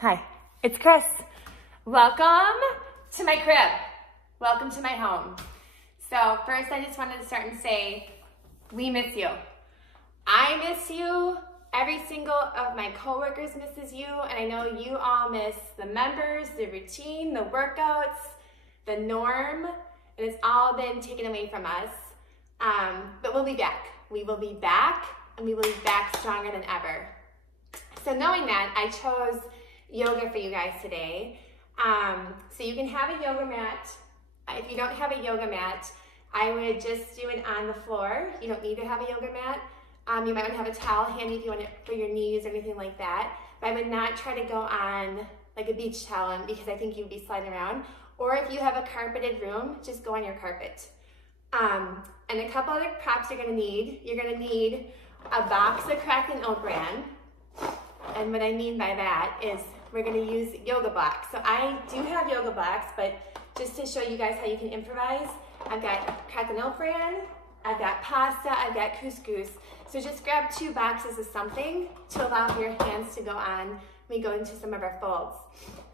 Hi, it's Kris. Welcome to my crib. Welcome to my home. So first I just wanted to start and say, we miss you. I miss you. Every single of my coworkers misses you, and I know you all miss the members, the routine, the workouts, the norm, and it's all been taken away from us. But we'll be back. We will be back, and we will be back stronger than ever. So knowing that, I chose yoga for you guys today. So you can have a yoga mat. If you don't have a yoga mat, I would just do it on the floor. You don't need to have a yoga mat. You might want to have a towel handy if you want it for your knees or anything like that. But I would not try to go on like a beach towel because I think you'd be sliding around. Or if you have a carpeted room, just go on your carpet. And a couple other props you're going to need. You're going to need a box of cracked and oat bran. And what I mean by that is we're going to use yoga blocks. So I do have yoga blocks, but just to show you guys how you can improvise, I've got cracked and oat bran, I've got pasta, I've got couscous. So just grab 2 boxes of something to allow for your hands to go on when we go into some of our folds.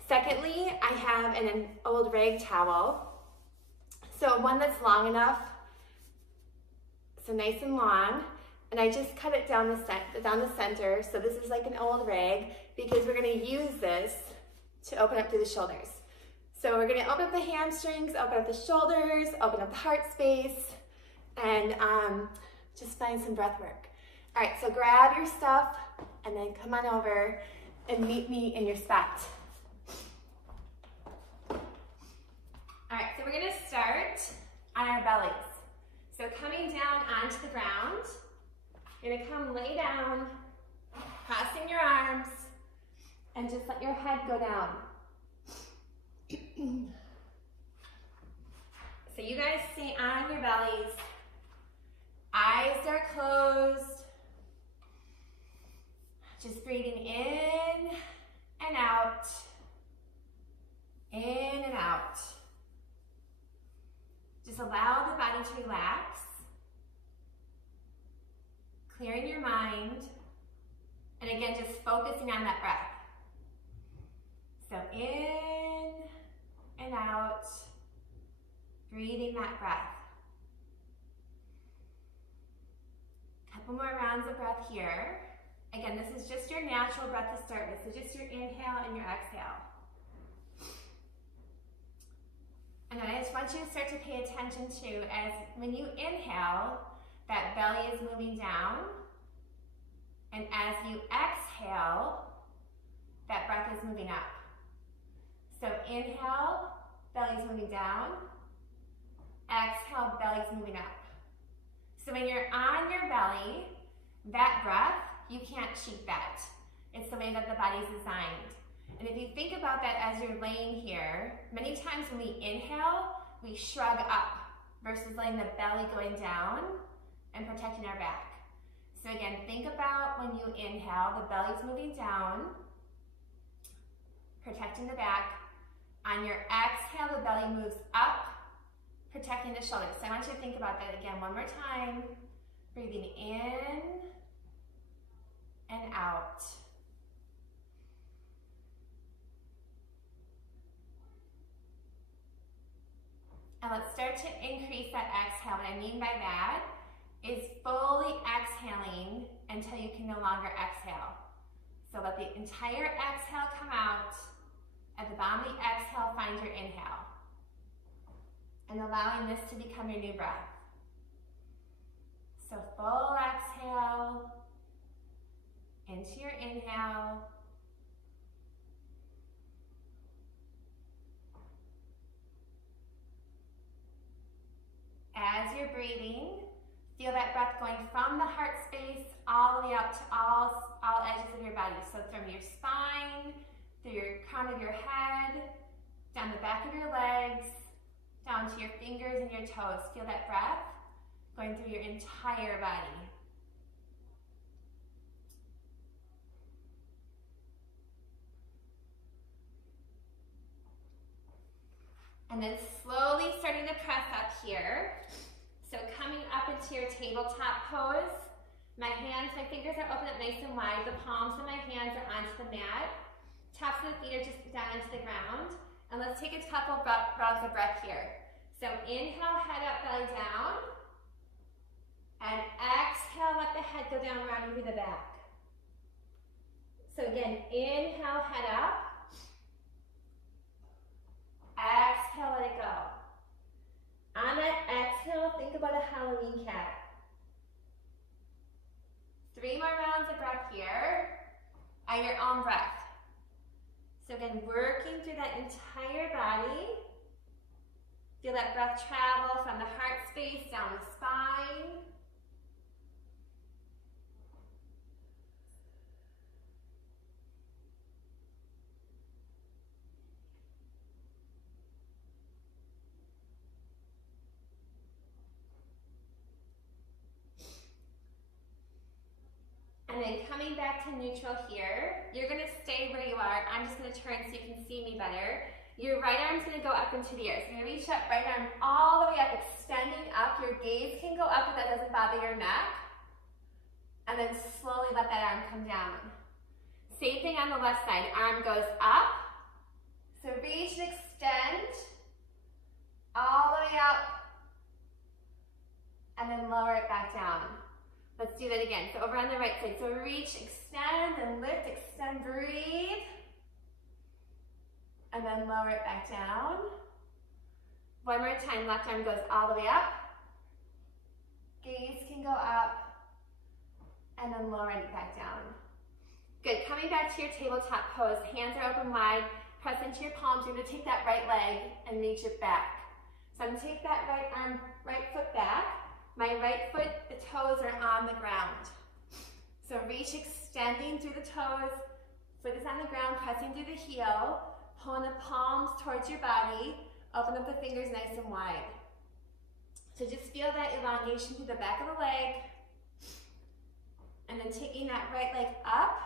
Secondly, I have an old rag towel. So one that's long enough, so nice and long. And I just cut it down the center. So this is like an old rag because we're going to use this to open up through the shoulders. So we're going to open up the hamstrings, open up the shoulders, open up the heart space, and just find some breath work. All right, so grab your stuff and then come on over and meet me in your spot. All right, so we're going to start on our bellies. So coming down onto the ground. You're gonna come lay down, crossing your arms, and just let your head go down. So you guys stay on your bellies. Eyes are closed. Just breathing in and out. In and out. Just allow the body to relax. Clearing your mind, and again, just focusing on that breath. So in and out, breathing that breath. Couple more rounds of breath here. Again, this is just your natural breath to start with, so just your inhale and your exhale. And then I just want you to start to pay attention to, as when you inhale, that belly is moving down, and as you exhale, that breath is moving up. So inhale, belly's moving down, exhale, belly's moving up. So when you're on your belly, that breath, you can't cheat that. It's the way that the body's designed. And if you think about that as you're laying here, many times when we inhale, we shrug up versus letting the belly going down and protecting our back. So again, think about when you inhale, the belly's moving down, protecting the back. On your exhale, the belly moves up, protecting the shoulders. So I want you to think about that again one more time. Breathing in and out. And let's start to increase that exhale. What I mean by that is fully exhaling until you can no longer exhale. So let the entire exhale come out. At the bottom of the exhale, find your inhale. And allowing this to become your new breath. So full exhale into your inhale. As you're breathing, feel that breath going from the heart space all the way up to all edges of your body. So from your spine, through your crown of your head, down the back of your legs, down to your fingers and your toes. Feel that breath going through your entire body. And then slowly starting to press up here. So coming up into your tabletop pose. My fingers are open up nice and wide. The palms of my hands are onto the mat. Tops of the feet are just down into the ground. And let's take a couple rounds of breath here. So inhale, head up, belly down. And exhale, let the head go down, rounding through the back. So again, inhale, head up. Exhale, let it go. On that exhale, think about a Halloween cat. 3 more rounds of breath here at your own breath. So again, working through that entire body. Feel that breath travel from the heart space down the spine. And then coming back to neutral here, you're gonna stay where you are. I'm just gonna turn so you can see me better. Your right arm's gonna go up into the air. So you're gonna reach that right arm all the way up, extending up. Your gaze can go up if that doesn't bother your neck. And then slowly let that arm come down. Same thing on the left side. Arm goes up. So reach and extend all the way up. And then lower it back down. Let's do that again. So over on the right side. So reach, extend, and lift, extend, breathe. And then lower it back down. One more time. Left arm goes all the way up. Gaze can go up. And then lower it back down. Good. Coming back to your tabletop pose. Hands are open wide. Press into your palms. You're going to take that right leg and reach it back. So I'm going to take that right foot back. My right foot, the toes are on the ground. So reach, extending through the toes. Foot is on the ground, pressing through the heel. Pulling the palms towards your body. Open up the fingers nice and wide. So just feel that elongation through the back of the leg. And then taking that right leg up,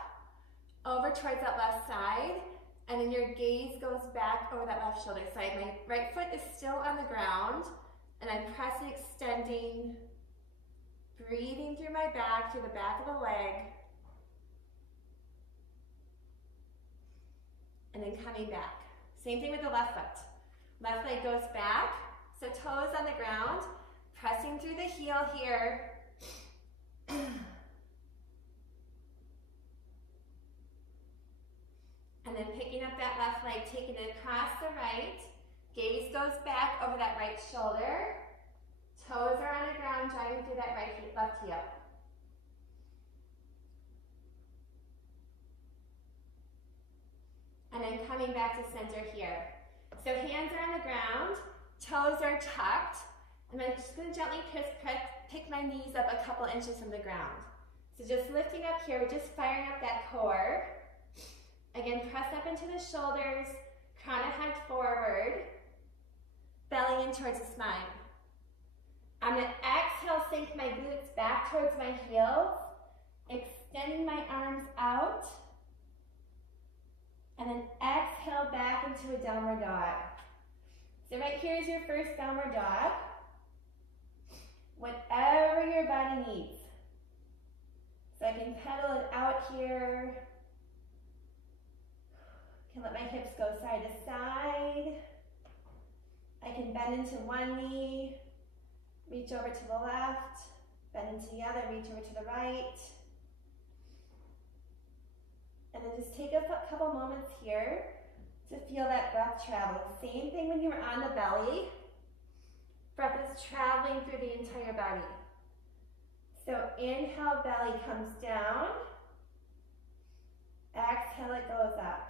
over towards that left side. And then your gaze goes back over that left shoulder side. My right foot is still on the ground. And I'm pressing, extending, breathing through my back, through the back of the leg. And then coming back. Same thing with the left foot. Left leg goes back, so toes on the ground, pressing through the heel here. And then picking up that left leg, taking it across the right. Gaze goes back over that right shoulder. Toes are on the ground, driving through that left heel. And then coming back to center here. So hands are on the ground, toes are tucked, and I'm just going to gently pick my knees up a couple inches from the ground. So just lifting up here, we're just firing up that core. Again, press up into the shoulders, crown of head forward. Belly in towards the spine. I'm going to exhale, sink my glutes back towards my heels, extending my arms out, and then exhale back into a downward dog. So right here is your first downward dog. Whatever your body needs. So I can pedal it out here. Can let my hips go side to side. I can bend into one knee, reach over to the left, bend into the other, reach over to the right. And then just take a couple moments here to feel that breath travel. Same thing when you were on the belly. Breath is traveling through the entire body. So inhale, belly comes down. Exhale, it goes up.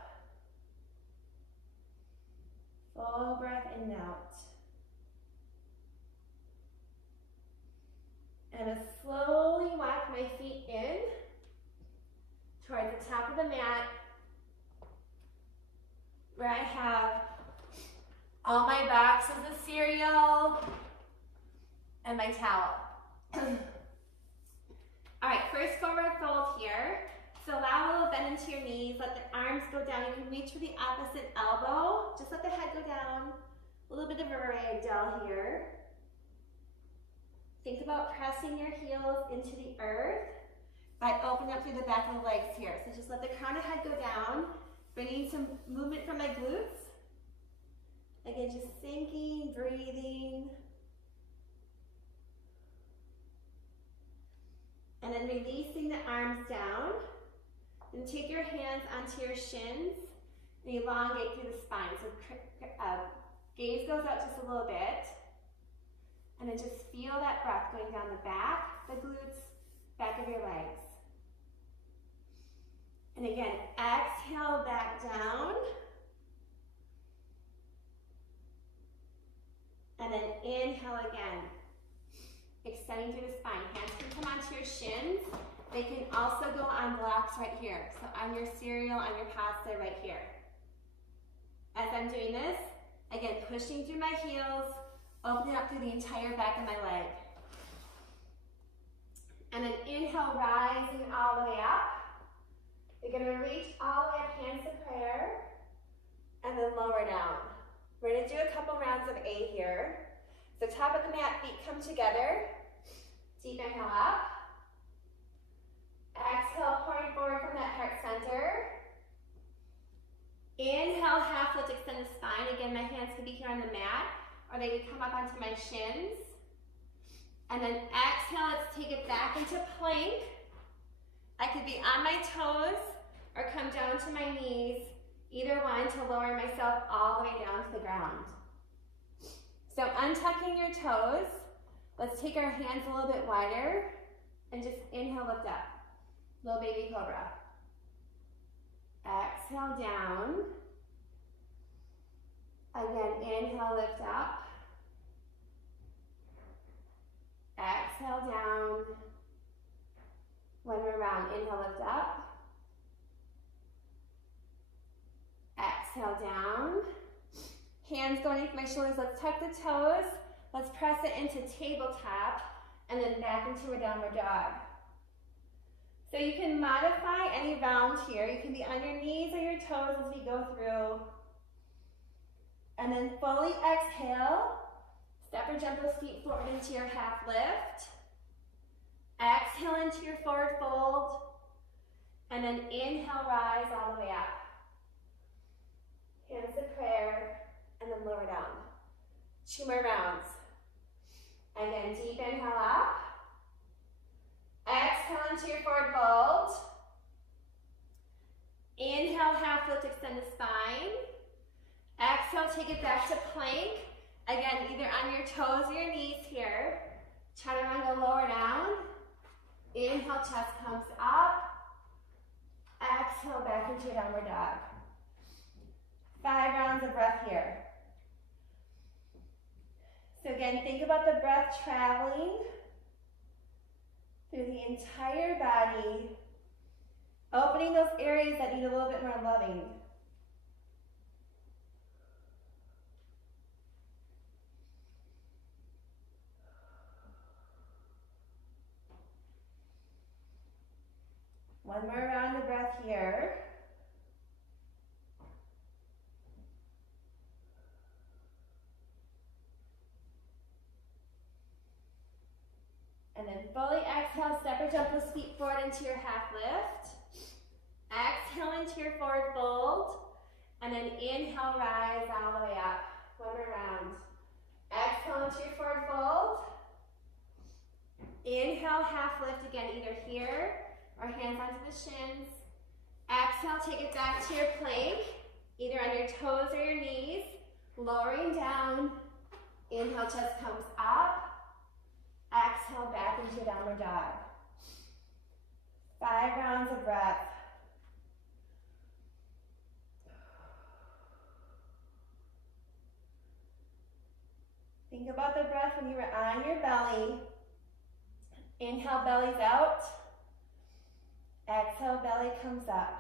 Full breath in and out. And I'm going to slowly walk my feet in towards the top of the mat where I have all my boxes of cereal and my towel. All right, first forward fold here. So allow a little bend into your knees, let the arms go down. You can reach for the opposite elbow. Just let the head go down. A little bit of a ragdoll here. Think about pressing your heels into the earth by opening up through the back of the legs here. So just let the crown of head go down. Bringing some movement from my glutes. Again, just sinking, breathing. And then releasing the arms down. And take your hands onto your shins and elongate through the spine. So gaze goes out just a little bit. And then just feel that breath going down the back, the glutes, back of your legs. And again, exhale back down. And then inhale again. Extending through the spine. Hands can come onto your shins. They can also go on blocks right here. So on your cereal, on your pasta right here. As I'm doing this, again, pushing through my heels, opening up through the entire back of my leg. And then inhale, rising all the way up. You're gonna reach all the way up, hands to prayer, and then lower down. We're gonna do a couple rounds of A here. So top of the mat, feet come together. Deep inhale up. Exhale, pouring forward from that heart center. Inhale, half lift, extend the spine. Again, my hands could be here on the mat, or they could come up onto my shins. And then exhale, let's take it back into plank. I could be on my toes or come down to my knees, either one, to lower myself all the way down to the ground. So untucking your toes, let's take our hands a little bit wider and just inhale, lift up. Little baby cobra. Exhale down. Again, inhale, lift up. Exhale down. One more round, inhale, lift up. Exhale down. Hands go underneath my shoulders, let's tuck the toes. Let's press it into tabletop and then back into a downward dog. So you can modify any round here. You can be on your knees or your toes as we go through. And then fully exhale. Step or jump those feet forward into your half lift. Exhale into your forward fold. And then inhale, rise all the way up. Hands to prayer, and then lower down. 2 more rounds. Again, deep inhale up. Exhale into your forward fold. Inhale, half lift, extend the spine. Exhale, take it back to plank. Again, either on your toes or your knees here. Chaturanga, lower down. Inhale, chest comes up. Exhale, back into your downward dog. 5 rounds of breath here. So again, think about the breath traveling through the entire body, opening those areas that need a little bit more loving. One more round of breath here. And then fully exhale, step or jump those feet forward into your half lift. Exhale into your forward fold. And then inhale, rise all the way up. One more round. Exhale into your forward fold. Inhale, half lift again, either here or hands onto the shins. Exhale, take it back to your plank, either on your toes or your knees. Lowering down. Inhale, chest comes up. Exhale, back into downward dog. 5 rounds of breath. Think about the breath when you were on your belly. Inhale, belly's out. Exhale, belly comes up.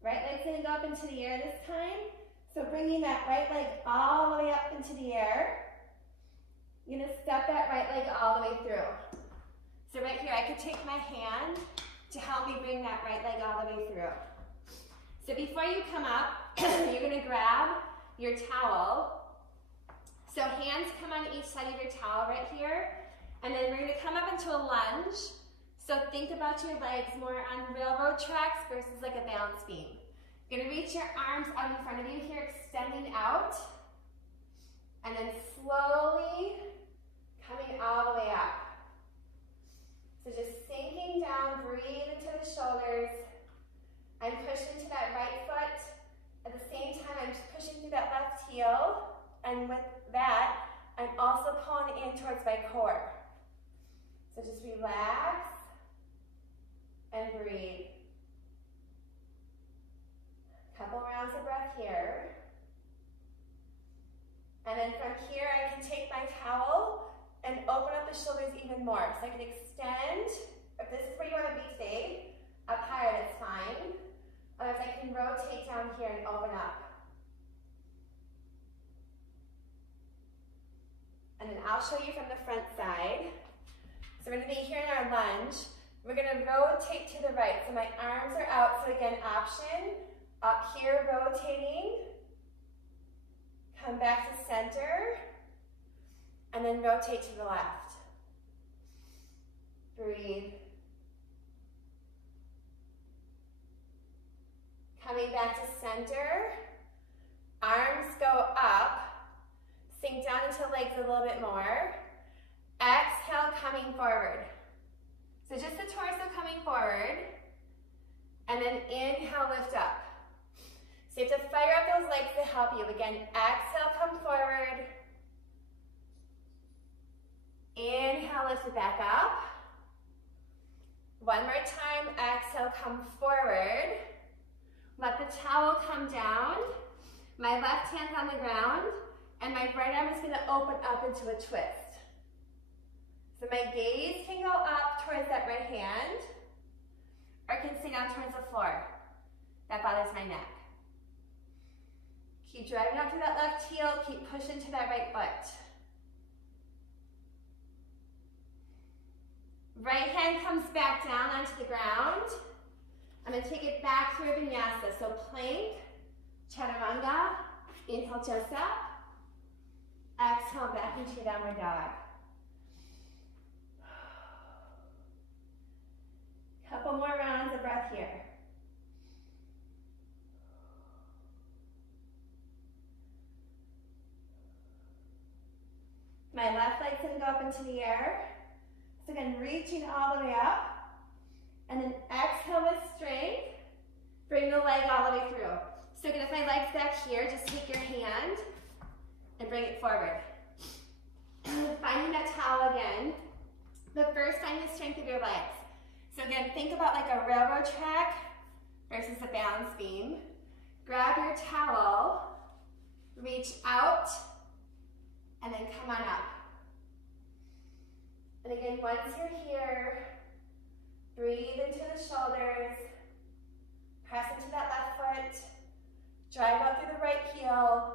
Right leg's gonna go up into the air this time. So bringing that right leg all the way up into the air. You're gonna step that right leg all the way through. So right here, I could take my hand to help me bring that right leg all the way through. So before you come up, you're gonna grab your towel. So hands come on each side of your towel right here. And then we're gonna come up into a lunge. So think about your legs more on railroad tracks versus like a balance beam. You're gonna reach your arms out in front of you here, extending out. And then slowly coming all the way up. So just sinking down, breathe into the shoulders. I'm pushing to that right foot. At the same time, I'm pushing through that left heel. And with that, I'm also pulling in towards my core. So just relax and breathe. Couple rounds of breath here. And then from here, I can take my towel and open up the shoulders even more. So I can extend, if this is where you want to be today, up higher, that's fine. Otherwise, I can rotate down here and open up. And then I'll show you from the front side. So we're going to be here in our lunge. We're going to rotate to the right. So my arms are out. So again, option, up here, rotating. Come back to center. And then rotate to the left. Breathe. Coming back to center. Arms go up. Sink down into legs a little bit more. Exhale, coming forward. So just the torso coming forward. And then inhale, lift up. So you have to fire up those legs to help you. Again, exhale, come forward. Inhale, lift it back up. One more time, exhale, come forward. Let the towel come down. My left hand's on the ground. And my right arm is going to open up into a twist. So my gaze can go up towards that right hand, or it can stay down towards the floor. That bothers my neck. Keep driving up to that left heel, keep pushing to that right foot. Right hand comes back down onto the ground. I'm going to take it back through a vinyasa. So plank, chaturanga, inhale, just up. Exhale, back into your downward dog. Couple more rounds of breath here. My left leg's gonna go up into the air. So again, reaching all the way up. And then exhale with strength. Bring the leg all the way through. So again, if my leg's back here, just take your hand and bring it forward. Finding that towel again, but first find the strength of your legs. So again, think about like a railroad track versus a balance beam. Grab your towel, reach out, and then come on up. And again, once you're here, breathe into the shoulders, press into that left foot, drive out through the right heel.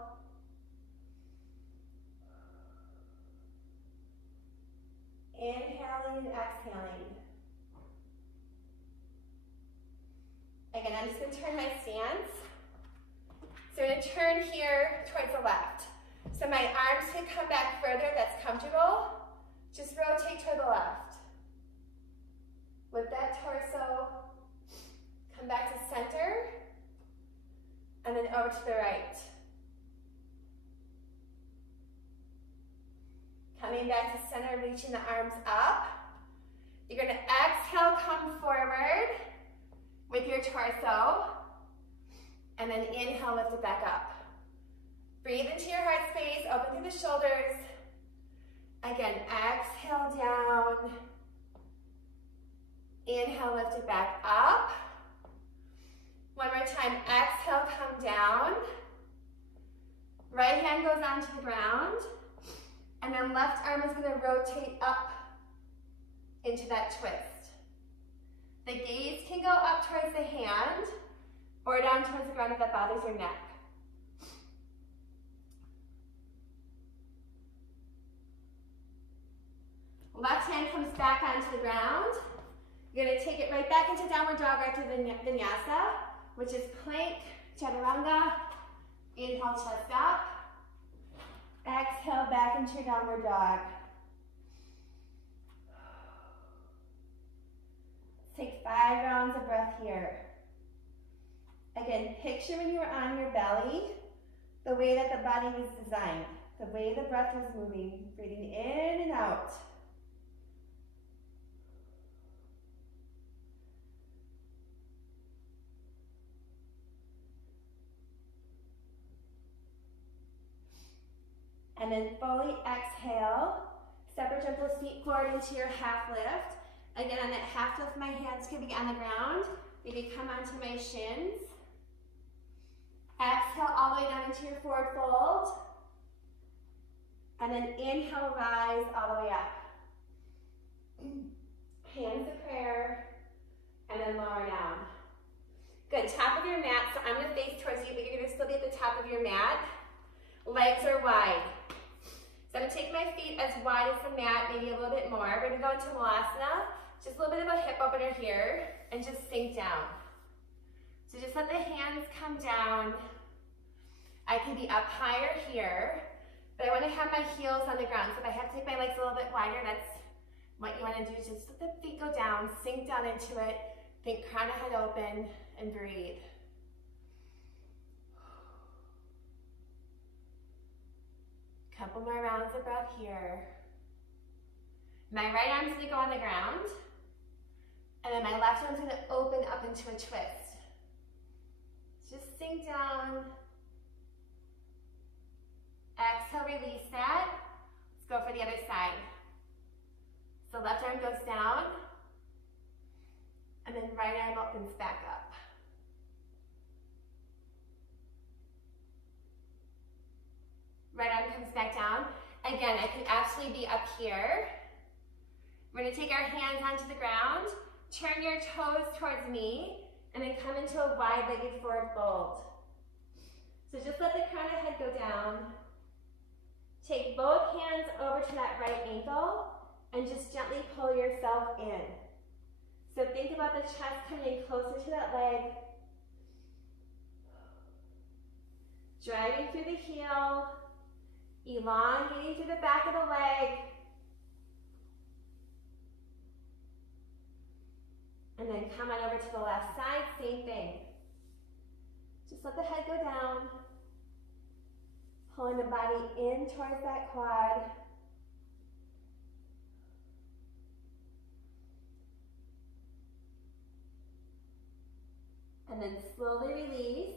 Inhaling and exhaling. Again, I'm just going to turn my stance. So I'm going to turn here towards the left. So my arms can come back further, that's comfortable. Just rotate toward the left. With that torso, come back to center, and then over to the right. Coming back to center, reaching the arms up. You're going to exhale, come forward with your torso. And then inhale, lift it back up. Breathe into your heart space, open through the shoulders. Again, exhale down. Inhale, lift it back up. One more time, exhale, come down. Right hand goes onto the ground. And then left arm is going to rotate up into that twist. The gaze can go up towards the hand or down towards the ground if that bothers your neck. Left hand comes back onto the ground. You're going to take it right back into downward dog right to the vinyasa, which is plank, chaturanga, Inhale, chest up. Exhale, back into your downward dog. Take 5 rounds of breath here. Again, picture when you were on your belly, the way that the body was designed, the way the breath was moving, breathing in and out. And then fully exhale. Step or gentle seat forward into your half lift. Again, on that half lift, my hands can be on the ground. Maybe come onto my shins. Exhale all the way down into your forward fold. And then inhale, rise all the way up. Hands to prayer. And then lower down. Good, top of your mat. So I'm gonna face towards you, but you're gonna still be at the top of your mat. Legs are wide. So I'm gonna take my feet as wide as the mat, maybe a little bit more. We're gonna go into Malasana. Just a little bit of a hip opener here, and just sink down. So just let the hands come down. I can be up higher here, but I wanna have my heels on the ground. So if I have to take my legs a little bit wider, that's what you wanna do. Just let the feet go down, sink down into it. Think crown of head open, and breathe. Couple more rounds of breath here. My right arm's gonna go on the ground, and then my left arm's gonna open up into a twist. Just sink down. Exhale, release that. Let's go for the other side. So left arm goes down, and then right arm opens back up. Right arm comes back down. Again, I could actually be up here. We're gonna take our hands onto the ground, turn your toes towards me, and then come into a wide-legged forward fold. So just let the crown of head go down. Take both hands over to that right ankle, and just gently pull yourself in. So think about the chest coming in closer to that leg. Driving through the heel. Elongating through the back of the leg. And then come on over to the left side, same thing. Just let the head go down. Pulling the body in towards that quad. And then slowly release.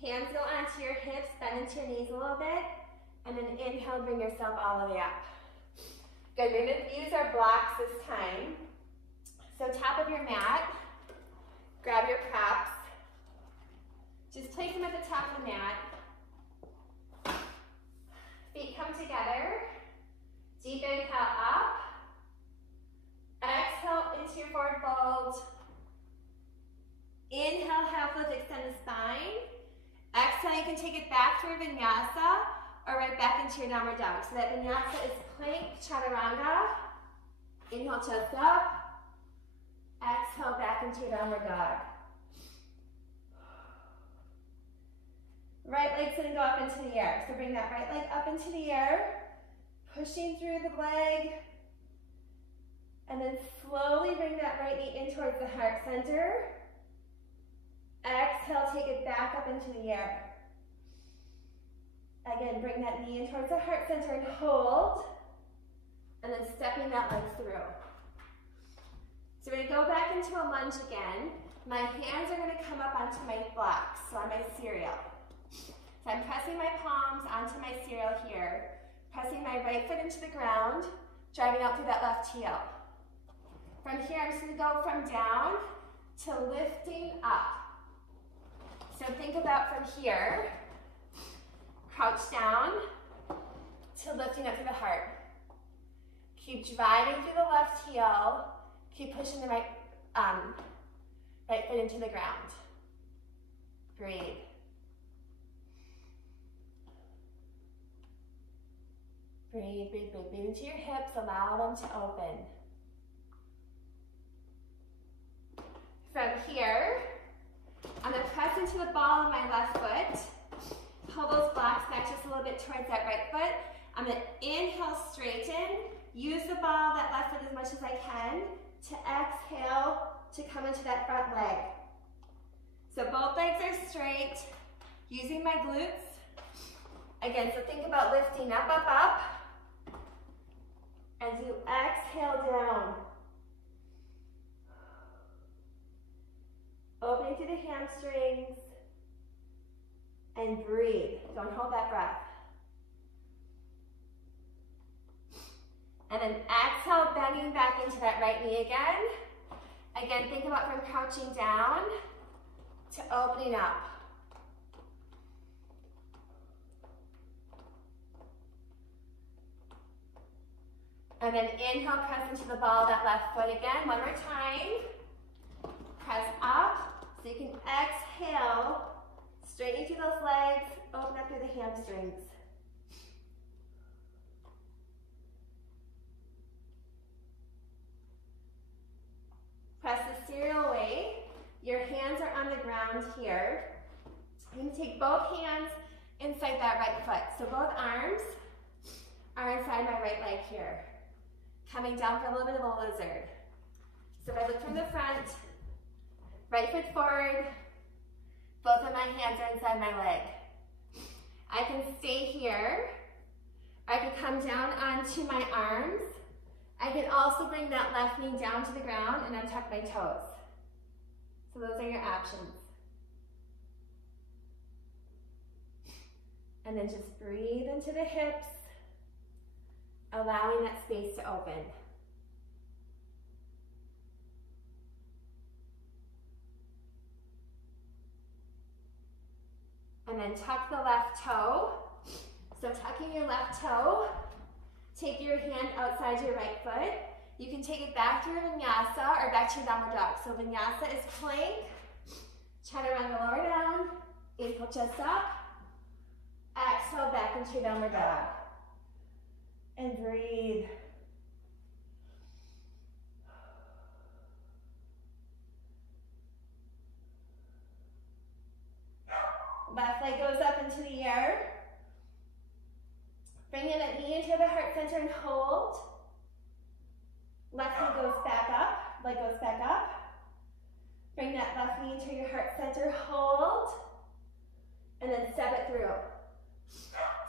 Hands go onto your hips, bend into your knees a little bit. And then inhale, bring yourself all the way up. Good, we're gonna use our blocks this time. So top of your mat, grab your props. Just place them at the top of the mat. Feet come together. Deep inhale up. Exhale into your forward fold. Inhale, half lift, extend the spine. Exhale, you can take it back through vinyasa or right back into your downward dog. So that vinyasa is plank, chaturanga. Inhale, chest up. Exhale, back into your downward dog. Right leg's gonna go up into the air. So bring that right leg up into the air, pushing through the leg, and then slowly bring that right knee in towards the heart center. Exhale, take it back up into the air. Again, bring that knee in towards the heart center and hold, and then stepping that leg through. So we're gonna go back into a lunge again. My hands are gonna come up onto my blocks, so on my cereal. So I'm pressing my palms onto my cereal here, pressing my right foot into the ground, driving out through that left heel. From here, I'm just gonna go from down to lifting up. So think about from here, crouch down to lifting up through the heart. Keep driving through the left heel. Keep pushing the right foot into the ground. Breathe. Breathe, breathe, breathe. Breathe into your hips. Allow them to open. From here, I'm going to press into the ball of my left foot. pull those blocks back just a little bit towards that right foot. I'm gonna inhale, straighten, use the ball of that left foot as much as I can to exhale to come into that front leg. So both legs are straight, using my glutes. Again, so think about lifting up, up, up. As you exhale down. Opening through the hamstrings. And breathe. Don't hold that breath. And then exhale, bending back into that right knee again. Again, think about from crouching down to opening up. And then inhale, press into the ball of that left foot again. One more time. Press up so you can exhale. Straighten through those legs, open up through the hamstrings. Press the serial away. Your hands are on the ground here. You can take both hands inside that right foot. So both arms are inside my right leg here. Coming down for a little bit of a lizard. So if I look from the front, right foot forward, both of my hands are inside my leg. I can stay here. I can come down onto my arms. I can also bring that left knee down to the ground and untuck my toes. So those are your options. And then just breathe into the hips, allowing that space to open. And then tuck the left toe. So tucking your left toe, take your hand outside your right foot. You can take it back to your vinyasa or back to your downward dog. So vinyasa is plank, chaturanga lower down, inhale chest up, exhale back into your downward dog. And breathe. Left leg goes up into the air. Bring in that knee into the heart center and hold. Left knee goes back up, leg goes back up. Bring that left knee into your heart center, hold, and then step it through.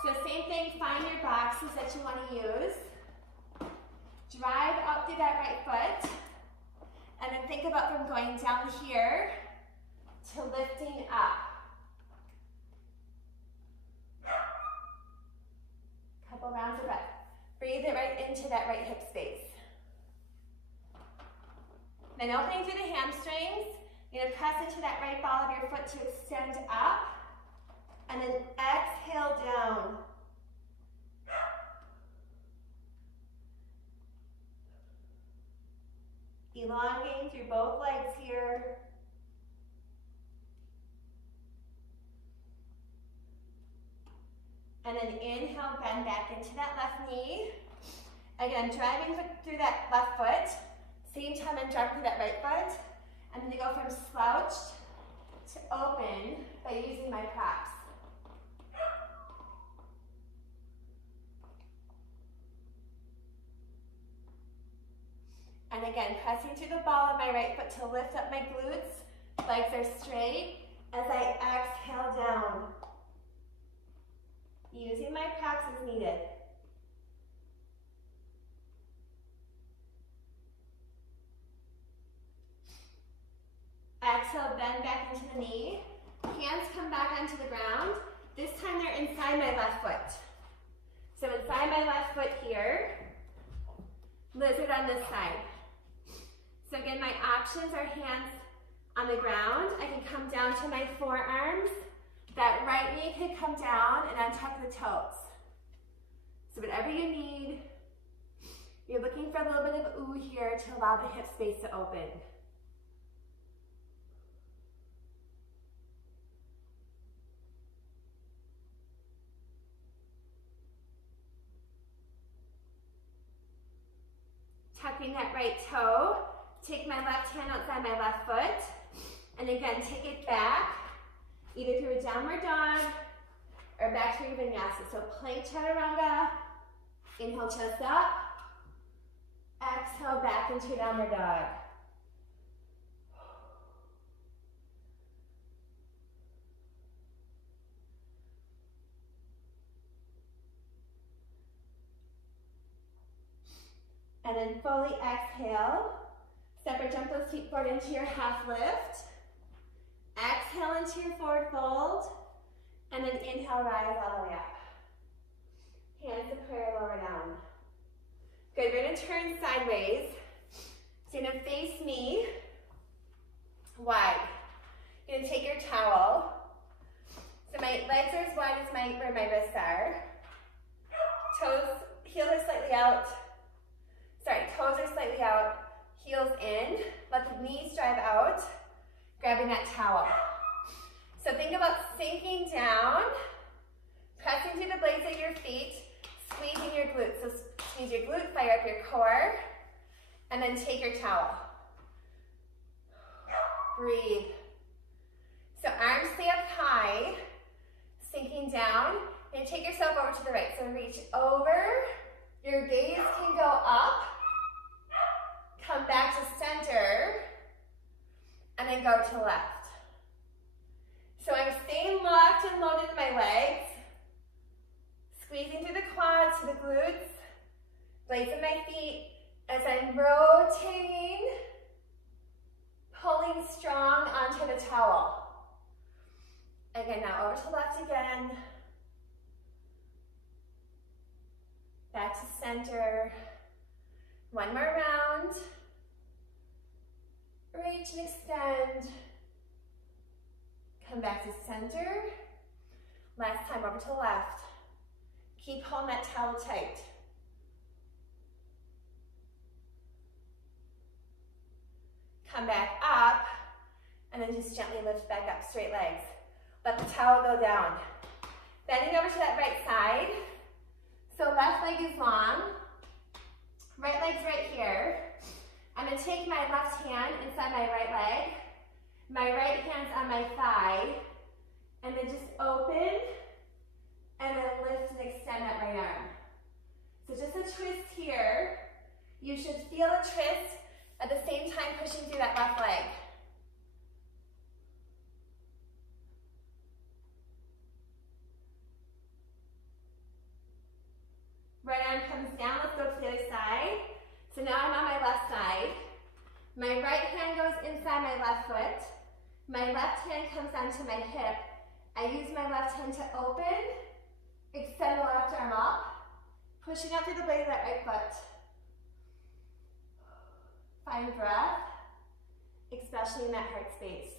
So same thing, find your boxes that you want to use. Drive up through that right foot, and then think about from going down here to lifting up. Couple rounds of breath. Breathe it right into that right hip space. Then opening through the hamstrings, you're going to press into that right ball of your foot to extend up, and then exhale down. Elongating through both legs here. And then inhale, bend back into that left knee. Again, driving through that left foot. Same time I'm driving through that right foot. I'm going to go from slouched to open by using my props. And again, pressing through the ball of my right foot to lift up my glutes. Legs are straight as I exhale down. Using my props as needed. Exhale, bend back into the knee. Hands come back onto the ground. This time they're inside my left foot. So inside my left foot here. Lizard on this side. So again, my options are hands on the ground. I can come down to my forearms. That right knee can come down and untuck the toes. So whatever you need, you're looking for a little bit of ooh here to allow the hip space to open. Tucking that right toe, take my left hand outside my left foot, and again, take it back, either through a downward dog or back to your vinyasa. So plank chaturanga, inhale, chest up. Exhale, back into downward dog. And then fully exhale. Step or jump those feet forward into your half lift. Exhale into your forward fold. And then inhale, rise all the way up. Hands to prayer, lower down. Good, we're gonna turn sideways. So you're gonna face me wide. You're gonna take your towel. So my legs are as wide as where my wrists are. Toes, heels are slightly out. Sorry, toes are slightly out, heels in. Let the knees drive out, grabbing that towel. So think about sinking down, pressing through the blades of your feet, squeezing your glutes. So squeeze your glute, fire up your core, and then take your towel. Breathe. So arms stay up high, sinking down, and take yourself over to the right. So reach over, your gaze can go up, come back to center, and then go to left. So I'm staying locked and loaded in my legs, squeezing through the quads to the glutes, blades of my feet, as I'm rotating, pulling strong onto the towel. Again, now over to left again, back to center. One more round. Reach and extend. Come back to center. Last time over to left. Keep holding that towel tight. Come back up, and then just gently lift back up, straight legs. Let the towel go down. Bending over to that right side. So left leg is long. Right leg's right here. I'm going to take my left hand inside my right leg. My right hand's on my thigh. And then just open. And then lift and extend that right arm. So just a twist here. You should feel a twist at the same time pushing through that left leg. Right arm comes down, let's go to the other side. So now I'm on my left side. My right hand goes inside my left foot. My left hand comes onto my hip. I use my left hand to open, extend the left arm up, pushing up through the blade of that right foot. Find breath, especially in that heart space.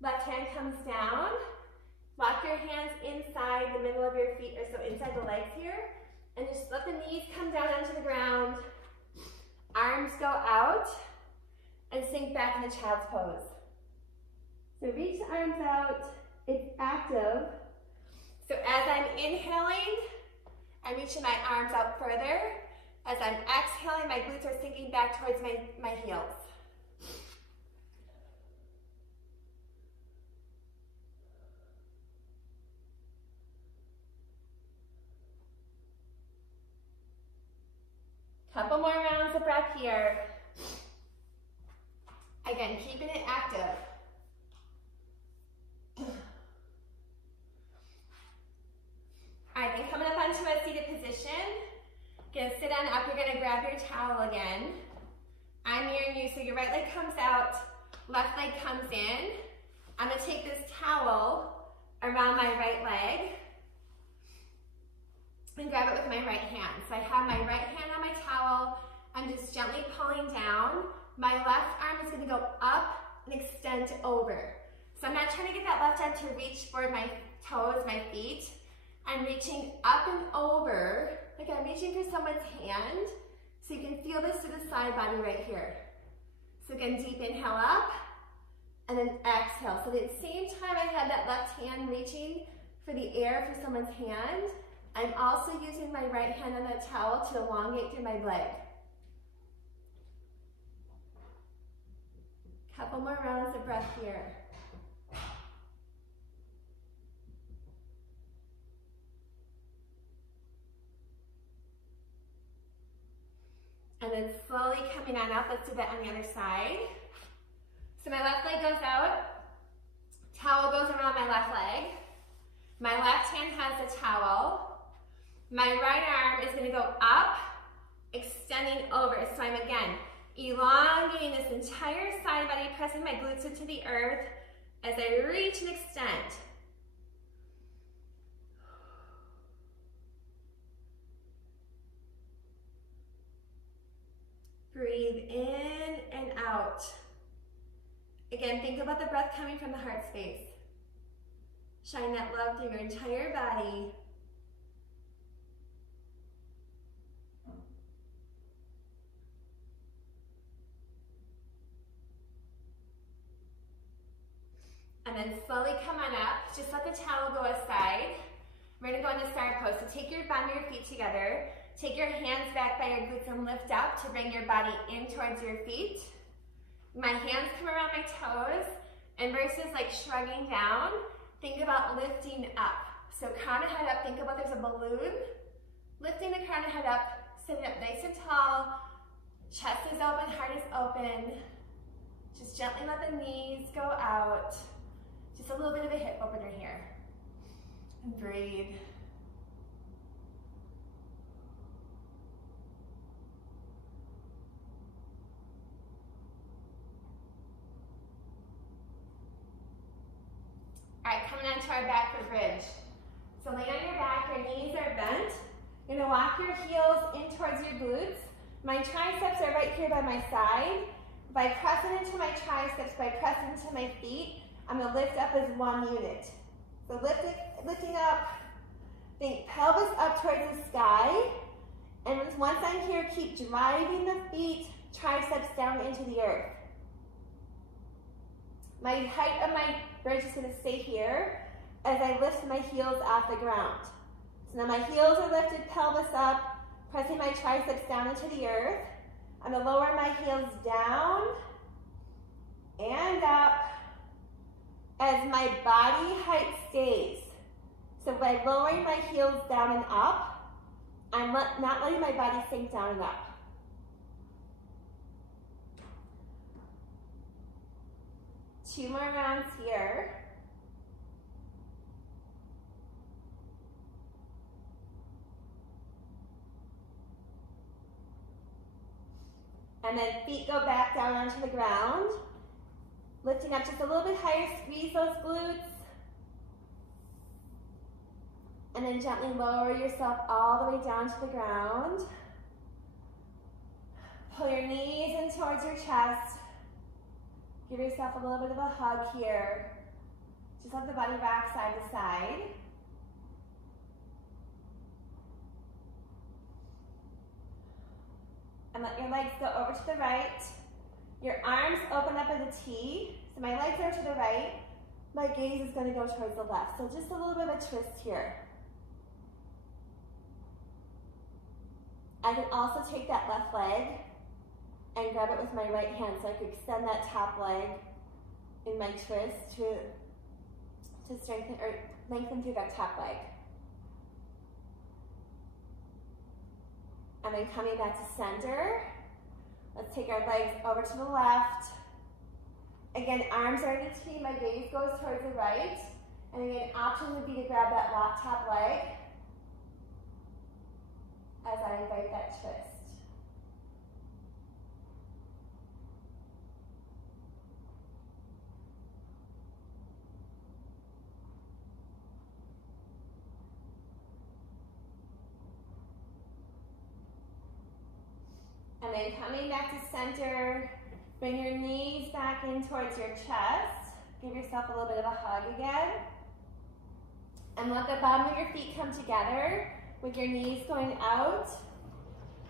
Left hand comes down. Lock your hands inside the middle of your feet, or so inside the legs here. And just let the knees come down onto the ground. Arms go out. And sink back in the child's pose. So reach the arms out. It's active. So as I'm inhaling, I'm reaching my arms out further. As I'm exhaling, my glutes are sinking back towards my heels. Couple more rounds of breath here. Again, keeping it active. All right, then coming up onto a seated position. Gonna sit on up, you're gonna grab your towel again. I'm mirroring you, so your right leg comes out, left leg comes in. I'm gonna take this towel around my right leg and grab it with my right hand. So I have my right hand on my towel. I'm just gently pulling down. My left arm is going to go up and extend over. So I'm not trying to get that left arm to reach for my toes, my feet. I'm reaching up and over, like I'm reaching for someone's hand. So you can feel this through the side body right here. So again, deep inhale up, and then exhale. So at the same time I have that left hand reaching for the air for someone's hand, I'm also using my right hand on the towel to elongate through my leg. Couple more rounds of breath here. And then slowly coming on up. Let's do that on the other side. So my left leg goes out. Towel goes around my left leg. My left hand has the towel. My right arm is going to go up, extending over. So I'm again elongating this entire side body, pressing my glutes into the earth as I reach and extend. Breathe in and out. Again, think about the breath coming from the heart space. Shine that love through your entire body. And then slowly come on up. Just let the towel go aside. We're going to go into star pose. So take your bottom of your feet together. Take your hands back by your glutes and lift up to bring your body in towards your feet. My hands come around my toes, and versus like shrugging down, think about lifting up. So crown of head up, think about there's a balloon. Lifting the crown of head up, sitting up nice and tall. Chest is open, heart is open. Just gently let the knees go out. Just a little bit of a hip opener here. And breathe. All right, coming onto our backward bridge. So lay on your back, your knees are bent. You're gonna walk your heels in towards your glutes. My triceps are right here by my side. By pressing into my triceps, by pressing into my feet, I'm gonna lift up as one unit. So lifting up, think pelvis up towards the sky. And once I'm here, keep driving the feet, triceps down into the earth. My height of my bridge is gonna stay here as I lift my heels off the ground. So now my heels are lifted, pelvis up, pressing my triceps down into the earth. I'm gonna lower my heels down and up as my body height stays. So by lowering my heels down and up, I'm not letting my body sink down and up. Two more rounds here. And then feet go back down onto the ground. Lifting up just a little bit higher, squeeze those glutes. And then gently lower yourself all the way down to the ground. Pull your knees in towards your chest. Give yourself a little bit of a hug here. Just let the body rock side to side. And let your legs go over to the right. Your arms open up as a T. So my legs are to the right. My gaze is going to go towards the left. So just a little bit of a twist here. I can also take that left leg and grab it with my right hand so I can extend that top leg in my twist to strengthen or lengthen through that top leg. And then coming back to center. Let's take our legs over to the left. Again, arms are in a T, my gaze goes towards the right. And again, option would be to grab that top leg as I invite that twist. And then coming back to center, bring your knees back in towards your chest. Give yourself a little bit of a hug again. And let the bottom of your feet come together with your knees going out.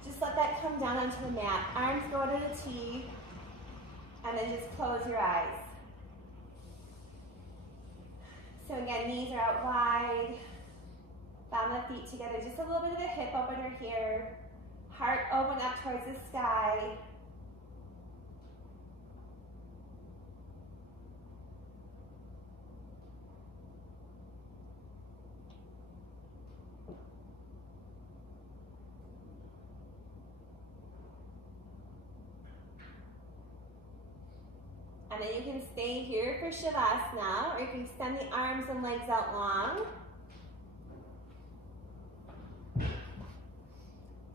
Just let that come down onto the mat. Arms go to the T, and then just close your eyes. So again, knees are out wide. Bottom of the feet together, just a little bit of a hip opener here. Heart open up towards the sky. And then you can stay here for Shavasana, or you can extend the arms and legs out long.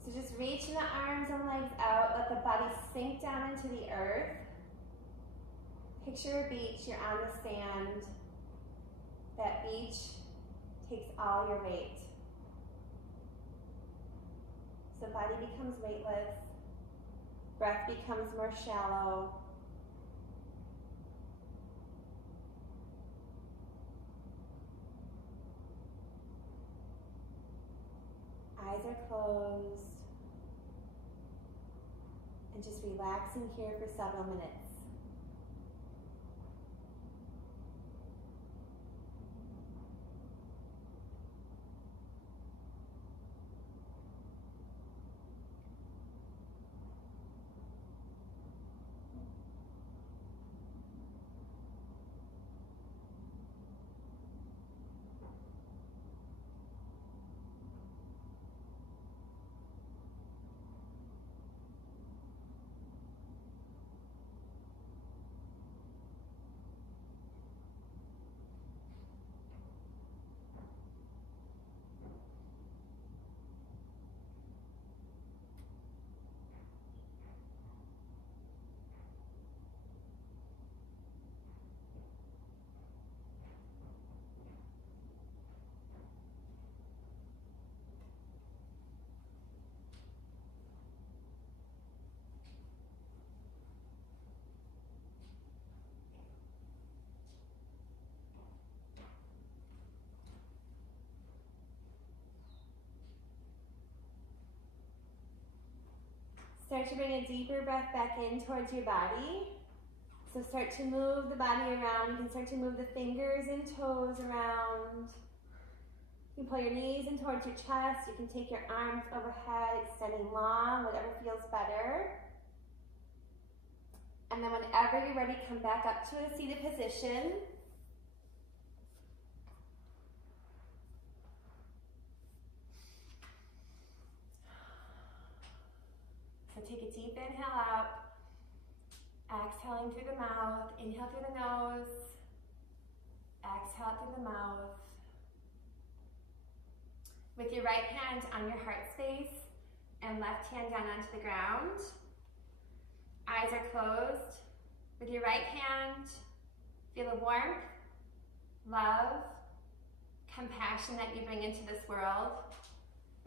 So just reaching the arms and legs out, let the body sink down into the earth. Picture a beach, you're on the sand. That beach takes all your weight. So body becomes weightless, breath becomes more shallow. Eyes are closed. And just relaxing here for several minutes. Start to bring a deeper breath back in towards your body. So start to move the body around. You can start to move the fingers and toes around. You can pull your knees in towards your chest. You can take your arms overhead, extending long, whatever feels better. And then whenever you're ready, come back up to a seated position. So take a deep inhale out, exhaling through the mouth, inhale through the nose, exhale through the mouth. With your right hand on your heart space and left hand down onto the ground. Eyes are closed. With your right hand, feel the warmth, love, compassion that you bring into this world.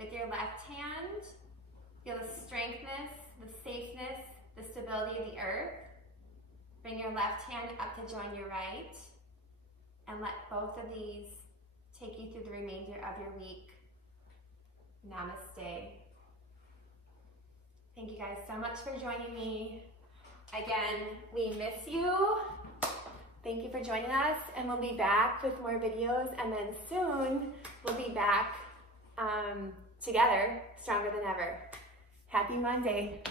With your left hand, feel the strengthness, the safeness, the stability of the earth. Bring your left hand up to join your right, and let both of these take you through the remainder of your week. Namaste. Thank you guys so much for joining me. Again, we miss you. Thank you for joining us, and we'll be back with more videos, and then soon we'll be back together, stronger than ever. Happy Monday.